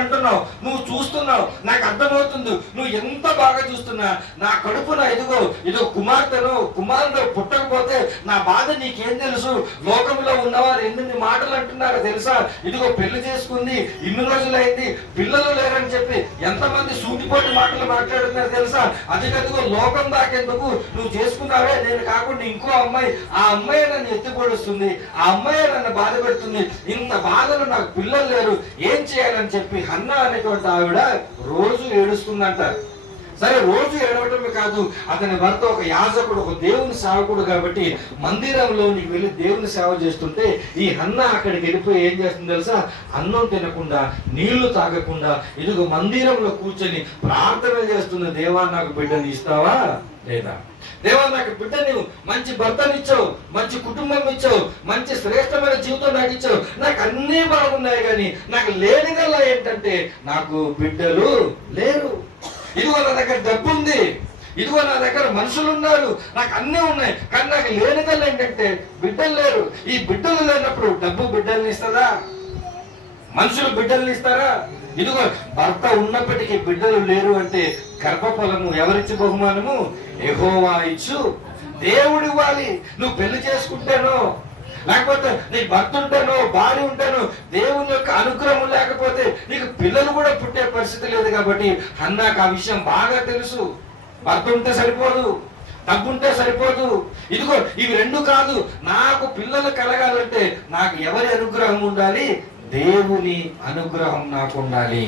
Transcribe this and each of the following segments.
అంటున్నావు నువ్వు చూస్తున్నావు నాకు అర్థమవుతుంది నువ్వు ఎంత బాగా చూస్తున్నా. నా కడుపున ఇదిగో ఇదో కుమార్తెను కుమారుడు పుట్టకపోతే నా బాధ నీకేం తెలుసు? లోకంలో ఉన్నవారు ఎన్ని మాటలు అంటున్నారో తెలుసా? ఇదిగో పెళ్ళి చేసుకుంది ఇన్ని రోజులైంది పిల్లలు లేరని చెప్పి ఎంతమంది సూటిపోటి మాటలు మాట్లాడుతున్నారు తెలుసా? అది లోకం దాకెందుకు? నువ్వు చేసుకున్నావే నేను కాకుండా ఇంకో అమ్మాయి ఆ అమ్మాయి నన్ను ఎత్తిపడుస్తుంది ఆ అమ్మాయి నన్ను బాధ పెడుతుంది. ఇంత బాధలు నాకు పిల్లలు లేరు ఏం చేయాలని చెప్పి హన్న అనేటువంటి ఆవిడ రోజు ఏడుస్తుందంటారు సరే రోజు ఏడవటమే కాదు అతని భర్త ఒక యాజకుడు ఒక దేవుని సేవకుడు కాబట్టి మందిరంలోనికి వెళ్ళి దేవుని సేవ చేస్తుంటే ఈ అన్న అక్కడికి వెళ్ళిపోయి ఏం చేస్తుంది తెలుసా? అన్నం తినకుండా నీళ్ళు తాగకుండా ఇదిగో మందిరంలో కూర్చొని ప్రార్థన చేస్తున్న దేవా నాకు బిడ్డని ఇస్తావా లేదా? దేవా నాకు బిడ్డ నువ్వు మంచి భర్తనిచ్చావు మంచి కుటుంబం ఇచ్చావు మంచి శ్రేష్టమైన జీవితం నాకు ఇచ్చావు. నాకు అన్నీ బాగున్నాయి కానీ నాకు లేనిదల్లా ఏంటంటే నాకు బిడ్డలు లేరు. ఇదిగో నా దగ్గర డబ్బు ఉంది ఇదిగో నా దగ్గర మనుషులు ఉన్నారు నాకు అన్నీ ఉన్నాయి. కానీ నాకు లేనిదల్లా ఏంటంటే బిడ్డలు లేరు. ఈ బిడ్డలు లేనప్పుడు డబ్బు బిడ్డల్ని ఇస్తుందా మనుషులు బిడ్డల్ని ఇస్తారా? ఇదిగో భర్త ఉన్నప్పటికీ బిడ్డలు లేరు అంటే గర్భఫలము ఎవరిచ్చి బహుమానము? ఎహోవా ఇచ్చు. దేవుడు ఇవ్వాలి. నువ్వు పెళ్ళి చేసుకుంటేనో లేకపోతే నీ భర్త ఉంటాను భార్య ఉంటానో దేవుని యొక్క అనుగ్రహం లేకపోతే నీకు పిల్లలు కూడా పుట్టే పరిస్థితి లేదు కాబట్టి అన్నాకు ఆ విషయం బాగా తెలుసు. భర్త ఉంటే సరిపోదు డబ్బు ఉంటే సరిపోదు. ఇదిగో ఇవి రెండు కాదు నాకు పిల్లలు కలగాలంటే నాకు ఎవరి అనుగ్రహం ఉండాలి? దేవుని అనుగ్రహం నాకు ఉండాలి.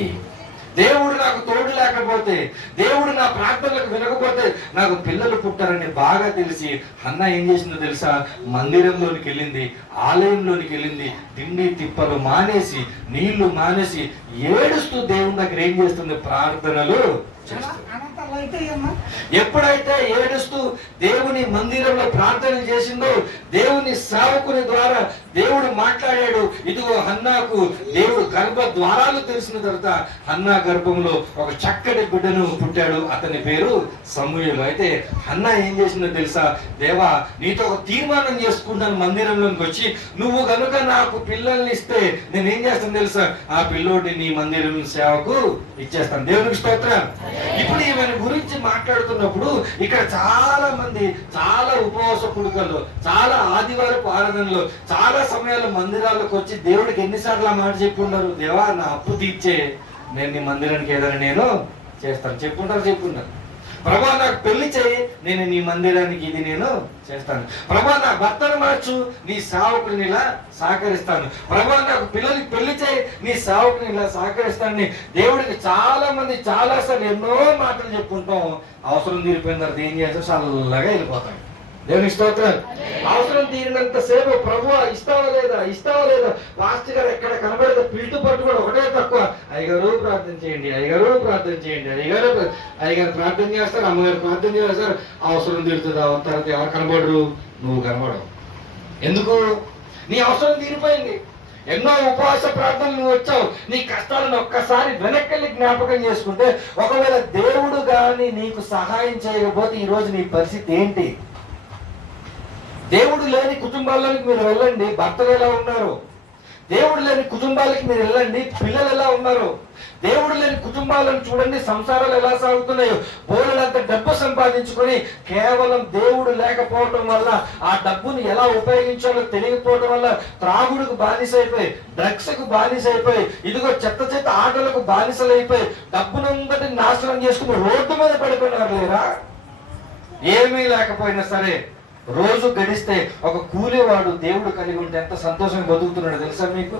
దేవుడు నాకు తోడు లేకపోతే దేవుడు నా ప్రార్థనలకు వినకపోతే నాకు పిల్లలు పుట్టారని బాగా తెలిసి అన్న ఏం చేసిందో తెలుసా? మందిరంలోనికి వెళ్ళింది ఆలయంలోనికి వెళ్ళింది తిండి తిప్పలు మానేసి నీళ్ళు మానేసి ఏడుస్తూ దేవుని దగ్గర ఏం చేస్తుంది? ప్రార్థనలు ఎప్పుడైతే ఏడుస్తూ దేవుని మందిరంలో ప్రార్థన చేసిందో దేవుని సేవకుని ద్వారా దేవుడు మాట్లాడాడు ఇదిగో హన్నాకు దేవుడు గర్భ ద్వారాలు తెలిసిన తర్వాత హన్నా గర్భంలో ఒక చక్కటి బిడ్డను పుట్టాడు. అతని పేరు సమూహలు అయితే హన్నా ఏం చేసిందో తెలుసా? దేవా నీతో ఒక తీర్మానం చేసుకుంటాను మందిరంలోకి వచ్చి నువ్వు గనుక నాకు పిల్లల్ని ఇస్తే నేను ఏం చేస్తాను తెలుసా? ఆ పిల్లోడిని నీ మందిరం సేవకు ఇచ్చేస్తాను. దేవునికి స్తోత్రం. ఇప్పుడు ఈమెను గురించి మాట్లాడుతున్నప్పుడు ఇక్కడ చాలా మంది చాలా ఉపవాస కుడుకలు చాలా ఆదివారపు ఆరాధనలు చాలా సమయాల్లో మందిరాలకు వచ్చి దేవుడికి ఎన్నిసార్లు ఆ మాట చెప్పి దేవా నా అప్పు తీర్చే నేను నీ మందిరానికి ఏదైనా నేను చేస్తాను. చెప్పుంటారు చెప్పుంటారు. ప్రభా నాకు పెళ్ళి చేయి నేను నీ మందిరానికి ఇది నేను చేస్తాను. ప్రభా నా భర్తను మార్చు నీ సేవకుని ఇలా సహకరిస్తాను. ప్రభా నాకు పిల్లలకి పెళ్ళి చేయి నీ సేవకుని ఇలా సహకరిస్తాను. దేవుడికి చాలా మంది చాలా సార్లు ఎన్నో మాటలు చెప్పుకుంటాం అవసరం తీరిపోయిన తర్వాత ఏం చేస్తాం? చల్లగా వెళ్ళిపోతాం. దేవుని స్తోత్రం. అవసరం తీరినంత సేపు ప్రభు ఇస్తావా లేదా? ఇస్తావా లేదా? లాస్ట్ గారు ఎక్కడ కనబడితే పిల్టు పట్టు కూడా ఒకటే తక్కువ. అయ్యగారు ప్రార్థన చేయండి అయ్యగారు ప్రార్థన చేయండి అయ్యగారు ప్ర- అయ్యగారు ప్రార్థన చేస్తారు అమ్మగారు ప్రార్థన చేస్తారు. అవసరం తీరుతుందా? తర్వాత ఎవరు కనబడరు? నువ్వు కనబడవు. ఎందుకు? నీ అవసరం తీరిపోయింది. ఎన్నో ఉపవాస ప్రార్థనలు నువ్వు వచ్చావు. నీ కష్టాలను ఒక్కసారి వెనక్కి జ్ఞాపకం చేసుకుంటే ఒకవేళ దేవుడు కానీ నీకు సహాయం చేయకపోతే ఈ రోజు నీ పరిస్థితి ఏంటి? దేవుడు లేని కుటుంబాల్లోకి మీరు వెళ్ళండి. భర్తలు ఎలా ఉన్నారు? దేవుడు లేని కుటుంబాలకి మీరు వెళ్ళండి. పిల్లలు ఎలా ఉన్నారు? దేవుడు లేని కుటుంబాలను చూడండి. సంసారాలు ఎలా సాగుతున్నాయో? బోలెడంత డబ్బు సంపాదించుకొని కేవలం దేవుడు లేకపోవటం వల్ల ఆ డబ్బుని ఎలా ఉపయోగించాలో తెలియకపోవడం వల్ల త్రాగుడుకు బానిసైపోయి డ్రగ్స్కు బానిస బానిసైపోయి ఇదిగో చెత్త చెత్త ఆటలకు బానిసలైపోయి డబ్బునంతటి నాశనం చేసుకుని రోడ్డు మీద పడిపోయినారు లేరా? ఏమీ లేకపోయినా సరే రోజు గడిస్తే ఒక కూలివాడు దేవుడు కలిగి ఉంటే ఎంత సంతోషంగా బతుకుతున్నాడు తెలుసా మీకు?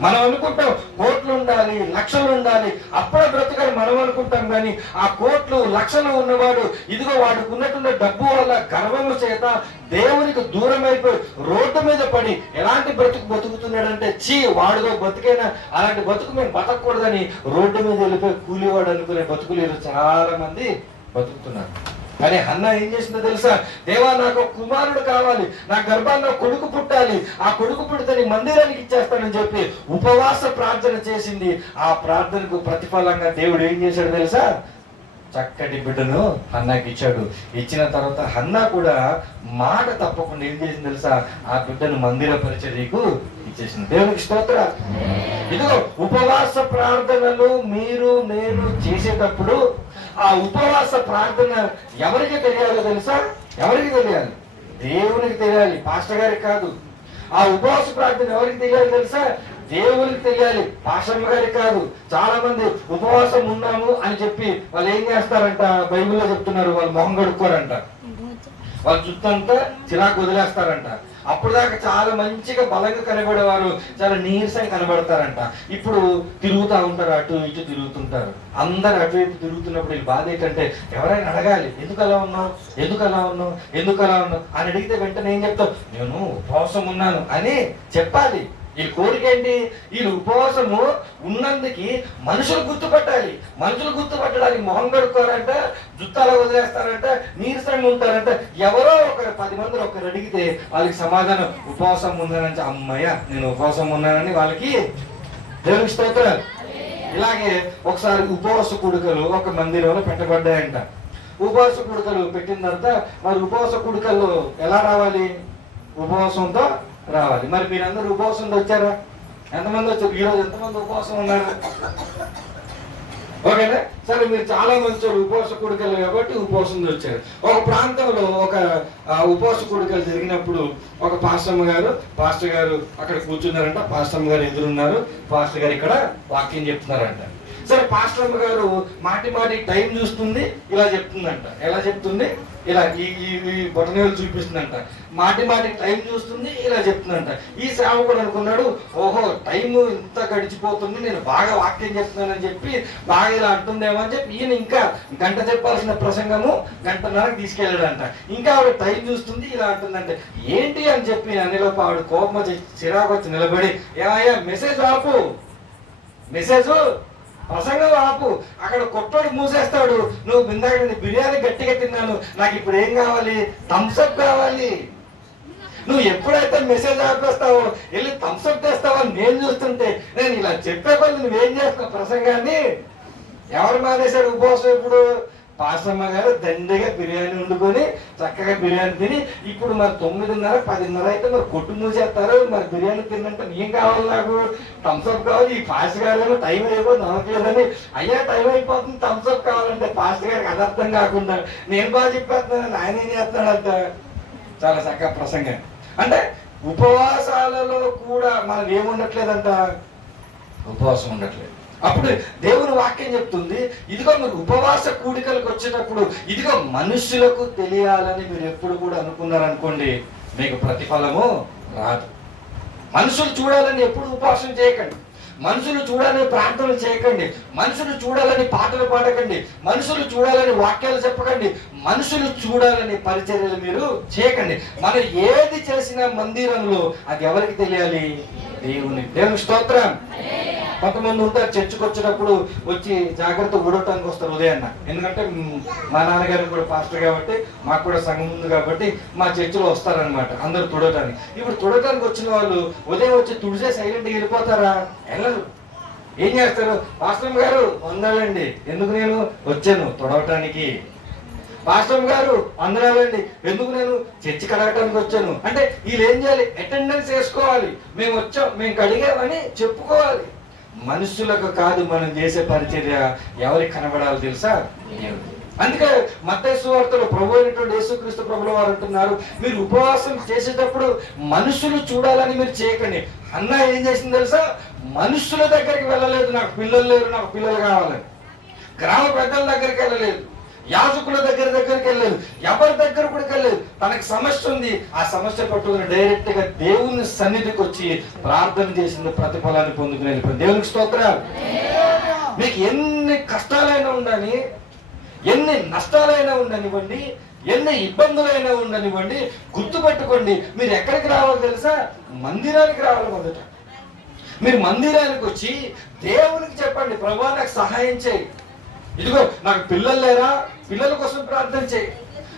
మనం అనుకుంటాం కోట్లు ఉండాలి లక్షలు ఉండాలి అప్పుడే బ్రతకని మనం అనుకుంటాం కానీ ఆ కోట్లు లక్షలు ఉన్నవాడు ఇదిగో వాడికి ఉన్నటువంటి డబ్బు వల్ల గర్వము చేత దేవునికి దూరం అయిపోయి రోడ్డు మీద పడి ఎలాంటి బ్రతుకు బతుకుతున్నాడంటే చీ వాడుదో బతికైనా? అలాంటి బతుకు మేము బతకూడదని రోడ్డు మీద వెళ్ళిపోయి కూలివాడు అనుకునే బతుకులు చాలా మంది బతుకుతున్నారు. కానీ అన్న ఏం చేసిందో తెలుసా? దేవా నాకు కుమారుడు కావాలి. నా గర్భాన్ని ఒక కొడుకు పుట్టాలి. ఆ కొడుకు పుడితే నీ మందిరానికి ఇచ్చేస్తానని చెప్పి ఉపవాస ప్రార్థన చేసింది. ఆ ప్రార్థనకు ప్రతిఫలంగా దేవుడు ఏం చేశాడు తెలుసా? చక్కటి బిడ్డను హన్నాకి ఇచ్చాడు. ఇచ్చిన తర్వాత హన్నా కూడా మాట తప్పకుండా ఏం చేసింది తెలుసా? ఆ బిడ్డను మందిర పరిచర్యకు ఇచ్చేసింది. దేవునికి స్తోత్ర. ఇదిగో ఉపవాస ప్రార్థనలు మీరు నేను చేసేటప్పుడు ఆ ఉపవాస ప్రార్థన ఎవరికి తెలియాలో తెలుసా? ఎవరికి తెలియాలి? దేవునికి తెలియాలి పాస్టర్ గారికి కాదు. ఆ ఉపవాస ప్రార్థన ఎవరికి తెలియాలి తెలుసా? దేవునికి తెలియాలి పాషమ్మ గారికి కాదు. చాలా మంది ఉపవాసం ఉన్నాము అని చెప్పి వాళ్ళు ఏం చేస్తారంట? బైబిల్లో చెప్తున్నారు వాళ్ళు మొహం కడుక్కోరంట. వాళ్ళ చుట్టూ చిరాకు వదిలేస్తారంట. అప్పుడు దాకా చాలా మంచిగా బలంగా కనబడేవారు చాలా నీరసంగా కనబడతారంట. ఇప్పుడు తిరుగుతూ ఉంటారు అటు ఇటు తిరుగుతుంటారు. అందరు అటు ఇటు తిరుగుతున్నప్పుడు వీళ్ళు బాధ ఏంటంటే ఎవరైనా అడగాలి ఎందుకు అలా ఉన్నావు? ఎందుకు అలా ఉన్నావు? ఎందుకు అలా ఉన్నావు? అని అడిగితే వెంటనే ఏం చెప్తావు? నేను ఉపవాసం ఉన్నాను అని చెప్పాలి. ఈ కోరిక ఏంటి వీళ్ళు ఉపవాసము ఉన్నందుకు మనుషులు గుర్తుపట్టాలి. మనుషులు గుర్తుపట్టడానికి మొహం కడుక్కోరంట జుత్తాలు వదిలేస్తారంట నీరసంగా ఉంటారంట. ఎవరో ఒకరు పది మంది ఒకరు అడిగితే వాళ్ళకి సమాధానం ఉపవాసం ఉందని అమ్మయ్య నేను ఉపవాసం ఉన్నానని వాళ్ళకి దేవునికి స్తోత్రం ఇలాగే ఒకసారి ఉపవాస కుడుకలు ఒక మందిరంలో పెట్టబడ్డాయంట. ఉపవాస కుడుకలు పెట్టిన తర్వాత మరి ఉపవాస కుడుకలు ఎలా రావాలి? ఉపవాసంతో రావాలి. మరి మీరందరూ ఉపవాసం వచ్చారా? ఎంతమంది వచ్చారు? ఈరోజు ఎంతమంది ఉపవాసం ఉన్నారు? ఓకేనా సరే మీరు చాలా మంది ఉపవాస కొడుకలు కాబట్టి ఉపవాసం వచ్చారు. ఒక ప్రాంతంలో ఒక ఉపవాస కూడికలు జరిగినప్పుడు ఒక పాస్టమ్మ గారు పాస్టర్ గారు అక్కడ కూర్చున్నారంట పాస్టమ్మ గారు ఎదురున్నారు పాస్టర్ గారు ఇక్కడ వాక్యం చెప్తున్నారంట. సరే పాస్టర్ గారు మాటి మాటి టైం చూస్తుంది ఇలా చెప్తుందంట. ఎలా చెప్తుంది? ఇలా ఈ ఈ ఈ చూపిస్తుందంట. మాటి మాటి టైం చూస్తుంది ఇలా చెప్తుందంట. ఈ సేవకుడు అనుకున్నాడు ఓహో టైం ఇంత గడిచిపోతుంది నేను బాగా వాక్యం చెప్తున్నానని చెప్పి బాగా ఇలా అంటుందేమో అని చెప్పి ఈయన ఇంకా గంట చెప్పాల్సిన ప్రసంగము గంటన్నరకు తీసుకెళ్ళాడంట. ఇంకా ఆవిడ టైం చూస్తుంది ఇలా అంటుందంటే. ఏంటి అని చెప్పి అనిలోపు ఆవిడ కోపం చిరాకు వచ్చి నిలబడి ఏమయ్యా మెసేజ్ ఆపు మెసేజ్ ప్రసంగం ఆపు. అక్కడ కొట్టోడు మూసేస్తాడు. నువ్వు ఇందాక నేను బిర్యానీ గట్టిగా తిన్నాను. నాకు ఇప్పుడు ఏం కావాలి? థమ్స్అప్ కావాలి. నువ్వు ఎప్పుడైతే మెసేజ్ ఆపేస్తావో వెళ్ళి థమ్స్అప్ తెస్తావో నేను చూస్తుంటే నేను ఇలా చెప్పే పని నువ్వేం చేస్తావు ప్రసంగాన్ని? ఎవరు మానేశాడు ఉపవాసం ఇప్పుడు? పాసమ్మ గారు దండిగా బిర్యానీ వండుకొని చక్కగా బిర్యానీ తిని ఇప్పుడు మరి తొమ్మిదిన్నర పదిన్నర అయితే మరి కొట్టు మూసేస్తారు. మరి బిర్యానీ తిన్నంటే ఏం కావాలి నాకు. థమ్స్అప్ కావాలి. ఈ పాస్ గారు టైం అయిపోతుంది నమ్మట్లేదని అయ్యా టైం అయిపోతుంది థమ్స్అప్ కావాలంటే పాస్ గారికి అది అర్థం కాకుండా నేను బాగా చెప్పేస్తున్నాను ఆయన ఏం చేస్తున్నాడంట? చాలా చక్కగా ప్రసంగం. అంటే ఉపవాసాలలో కూడా మనం ఏముండట్లేదంట ఉపవాసం ఉండట్లేదు. అప్పుడు దేవుని వాక్యం చెప్తుంది ఇదిగో మీరు ఉపవాస కూడికలకు వచ్చేటప్పుడు ఇదిగో మనుషులకు తెలియాలని మీరు ఎప్పుడు కూడా అనుకున్నారనుకోండి మీకు ప్రతిఫలము రాదు. మనుషులు చూడాలని ఎప్పుడు ఉపవాసం చేయకండి. మనుషులు చూడాలని ప్రార్థనలు చేయకండి. మనుషులు చూడాలని పాటలు పాడకండి. మనుషులు చూడాలని వాక్యాలు చెప్పకండి. మనుషులు చూడాలని పరిచర్యలు మీరు చేయకండి. మనం ఏది చేసినా మందిరంలో అది ఎవరికి తెలియాలి? దేవుని దేవుని స్తోత్రం. కొంతమంది ఉంటారు చర్చికి వచ్చినప్పుడు వచ్చి జాగ్రత్త ఊడటానికి వస్తారు ఉదయాన్న. ఎందుకంటే మా నాన్నగారు కూడా పాస్టర్ కాబట్టి మాకు కూడా సంఘం ఉంది కాబట్టి మా చర్చిలో వస్తారనమాట అందరూ తుడటానికి. ఇప్పుడు తుడటానికి వచ్చిన వాళ్ళు ఉదయం వచ్చి తుడిసే సైలెంట్గా వెళ్ళిపోతారా? వెళ్ళరు. ఏం చేస్తారు? పాస్టమ్ గారు వందాలండి. ఎందుకు నేను వచ్చాను తుడవటానికి? పాస్టమ్ గారు వందనాలండి. ఎందుకు నేను చర్చి కడగటానికి వచ్చాను? అంటే వీళ్ళు ఏం చేయాలి? అటెండెన్స్ వేసుకోవాలి. మేము వచ్చాం మేము కడిగామని చెప్పుకోవాలి. మనుషులకు కాదు మనం చేసే పరిచర్య ఎవరికి కనబడాలి తెలుసా? అందుకే మత సువార్తలో ప్రభు అయినటువంటి యేసుక్రీస్తు ప్రభుల వారు అంటున్నారు మీరు ఉపవాసం చేసేటప్పుడు మనుషులు చూడాలని మీరు చేయకండి. అన్న ఏం చేసింది తెలుసా? మనుషుల దగ్గరికి వెళ్ళలేదు నాకు పిల్లలు లేరు నాకు పిల్లలు కావాలని గ్రామ పెద్దల దగ్గరికి వెళ్ళలేదు. యాజకుల దగ్గర దగ్గరికి వెళ్ళలేదు. ఎవరి దగ్గర కూడా వెళ్ళలేదు. తనకి సమస్య ఉంది. ఆ సమస్య పట్టుకుని డైరెక్ట్గా దేవుని సన్నిధికి వచ్చి ప్రార్థన చేసింది ప్రతిఫలాన్ని పొందుకుని వెళ్ళిపోయింది దేవునికి స్తోత్రాలు. మీకు ఎన్ని కష్టాలైనా ఉండని ఎన్ని నష్టాలైనా ఉండనివ్వండి ఎన్ని ఇబ్బందులైనా ఉండనివ్వండి గుర్తుపెట్టుకోండి. మీరు ఎక్కడికి రావాలి తెలుసా? మందిరానికి రావాలి మొదట. మీరు మందిరానికి వచ్చి దేవునికి చెప్పండి. ప్రభా నాకు సహాయం చేయి. ఇదిగో నాకు పిల్లలు లేరా? పిల్లల కోసం ప్రార్థన చేయి.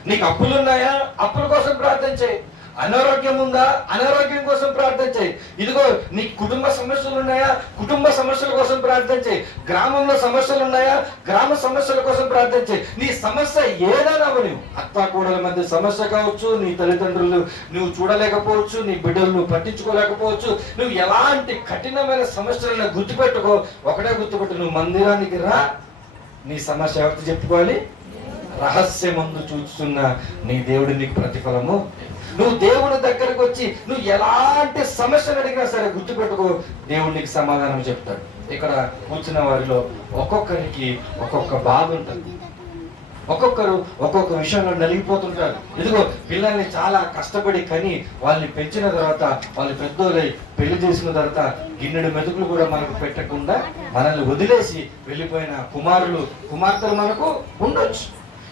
నీకు అప్పులు ఉన్నాయా అప్పుల కోసం ప్రార్థన చేయి. అనారోగ్యం ఉందా? అనారోగ్యం కోసం ప్రార్థన చేయి. ఇదిగో నీ కుటుంబ సమస్యలు ఉన్నాయా? కుటుంబ సమస్యల కోసం ప్రార్థన చేయి. గ్రామంలో సమస్యలు ఉన్నాయా? గ్రామ సమస్యల కోసం ప్రార్థన చేయి. నీ సమస్య ఏదైనా నువ్వు అత్త కూడల మధ్య సమస్య కావచ్చు నీ తల్లిదండ్రులు నువ్వు చూడలేకపోవచ్చు నీ బిడ్డలు నువ్వు పట్టించుకోలేకపోవచ్చు. నువ్వు ఎలాంటి కఠినమైన సమస్యలను గుర్తుపెట్టుకో ఒకటే గుర్తుపెట్టు నువ్వు మందిరానికి రా. నీ సమస్య ఎవరికి చెప్పుకోవాలి? రహస్యమందు చూస్తున్న నీ దేవుడు నీకు ప్రతిఫలము. నువ్వు దేవుని దగ్గరకు వచ్చి నువ్వు ఎలాంటి సమస్యలు అడిగినా సరే గుర్తుపెట్టుకో దేవుడు నీకు సమాధానం చెప్తాడు. ఇక్కడ కూర్చున్న వారిలో ఒక్కొక్కరికి ఒక్కొక్క బాధ ఉంటుంది. ఒక్కొక్కరు ఒక్కొక్క విషయంలో నలిగిపోతుంటారు. ఇదిగో పిల్లల్ని చాలా కష్టపడి కని వాళ్ళని పెంచిన తర్వాత వాళ్ళు పెద్దోళ్ళై పెళ్ళి చేసిన తర్వాత గిన్నెడు మెతుకులు కూడా మనకు పెట్టకుండా మనల్ని వదిలేసి వెళ్ళిపోయిన కుమారులు కుమార్తెలు మనకు ఉండొచ్చు.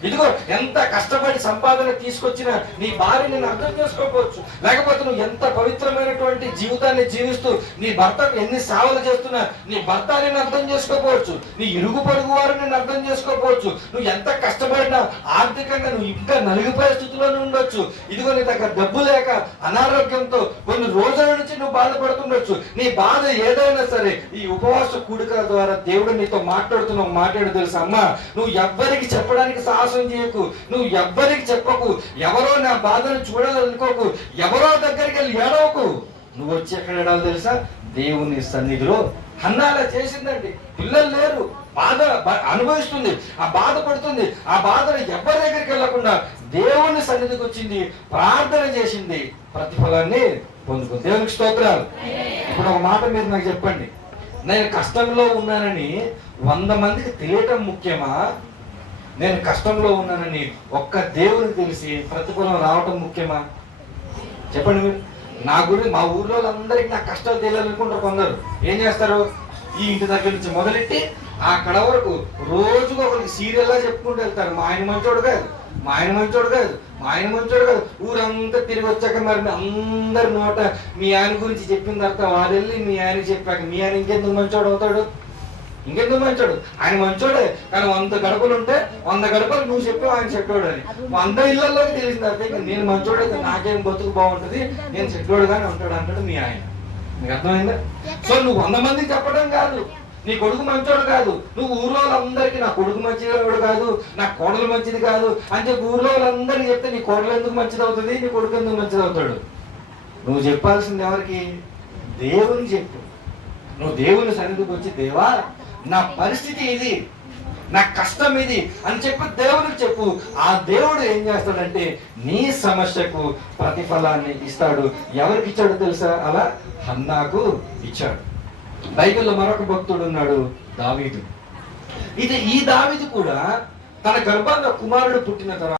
ఇదిగో ఎంత కష్టపడి సంపాదన తీసుకొచ్చిన నీ భార్య నేను అర్థం చేసుకోకపోవచ్చు. లేకపోతే నువ్వు ఎంత పవిత్రమైనటువంటి జీవితాన్ని జీవిస్తూ నీ భర్తకు ఎన్ని సేవలు చేస్తున్నా నీ భర్త నేను అర్థం చేసుకోకపోవచ్చు. నీ ఇరుగు పొరుగు వారు నేను అర్థం చేసుకోకపోవచ్చు. నువ్వు ఎంత కష్టపడినా ఆర్థికంగా నువ్వు ఇంకా నలిగిపోయే స్థితిలోనే ఉండొచ్చు. ఇదిగో నీ దగ్గర డబ్బు లేక అనారోగ్యంతో కొన్ని రోజుల నుంచి నువ్వు బాధపడుతుండొచ్చు. నీ బాధ ఏదైనా సరే ఈ ఉపవాస కూడికల ద్వారా దేవుడు నీతో మాట్లాడుతున్న మాట్లాడు తెలుసా? అమ్మా నువ్వు ఎవ్వరికి చెప్పడానికి సాహసం చేయకు. నువ్వు ఎవ్వరికి చెప్పకు. ఎవరో నా బాధను చూడాలనుకోకు. ఎవరో దగ్గరికి వెళ్ళి ఏడవకు. నువ్వు వచ్చి ఎక్కడ ఏడాలి తెలుసా? దేవుని సన్నిధిలో అన్నాలా చేసిందండి. పిల్లలు లేరు. బాధ అనుభవిస్తుంది. ఆ బాధపడుతుంది ఆ బాధను ఎవరి దగ్గరికి వెళ్ళకుండా దేవుని సన్నిధికి వచ్చింది. ప్రార్థన చేసింది. ప్రతిఫలాన్ని పొందుకుంది దేవునికి స్తోత్రాలు. ఇప్పుడు ఒక మాట మీరు నాకు చెప్పండి. నేను కష్టంలో ఉన్నానని వంద మందికి తెలియటం ముఖ్యమా? నేను కష్టంలో ఉన్నానని ఒక్క దేవుడికి తెలిసి ప్రతిఫలం రావటం ముఖ్యమా? చెప్పండి మీరు. నా గురించి మా ఊర్లో అందరికి నా కష్టాలు తెలియాలనుకుంటారు కొందరు. ఏం చేస్తారు? ఈ ఇంటి దగ్గర నుంచి మొదలెట్టి అక్కడ వరకు రోజుకు ఒకరికి సీరియల్లా చెప్పుకుంటూ వెళ్తారు. మా ఆయన మంచోడు కాదు. మా ఆయన మంచోడు కాదు. మా ఆయన మంచోడు కాదు. ఊరంతా తిరిగి వచ్చాక మరి అందరి నోట మీ ఆయన గురించి చెప్పిన తర్వాత వాళ్ళు వెళ్ళి మీ ఆయన చెప్పాక మీ ఆయన ఇంకెందుకు మంచోడు అవుతాడు? ఇంకెందుకు మంచోడు? ఆయన మంచోడే కానీ వంద గడపలు ఉంటే వంద గడపలు నువ్వు చెప్పు ఆయన చెప్పాడు అని వంద ఇళ్ళలోకి తెలిసింది అంతే నేను మంచోడైతే నాకేం బతుకు బాగుంటుంది నేను చెడ్డోడుగానే ఉంటాడు అంటాడు మీ ఆయన. నీకు అర్థమైందా? సో నువ్వు వంద మందికి చెప్పడం కాదు నీ కొడుకు మంచోడు కాదు నువ్వు ఊర్లో వాళ్ళందరికీ నా కొడుకు మంచివాడు కాదు నా కోడలు మంచిది కాదు అని చెప్పి ఊర్లో వాళ్ళందరికీ చెప్తే నీ కోడలు ఎందుకు మంచిది అవుతుంది నీ కొడుకు ఎందుకు మంచిది అవుతాడు? నువ్వు చెప్పాల్సింది ఎవరికి? దేవునికి చెప్పు. నువ్వు దేవుని సన్నిధికి వచ్చి దేవా నా పరిస్థితి ఇది నా కష్టం ఇది అని చెప్పి దేవునికి చెప్పు. ఆ దేవుడు ఏం చేస్తాడంటే నీ సమస్యకు ప్రతిఫలాన్ని ఇస్తాడు. ఎవరికి ఇచ్చాడు తెలుసా? అలా హన్నాకు ఇచ్చాడు. బైబిల్లో మరొక భక్తుడు ఉన్నాడు దావీదు. ఇది ఈ దావీదు కూడా తన గర్భంలో కుమారుడు పుట్టిన తర్వాత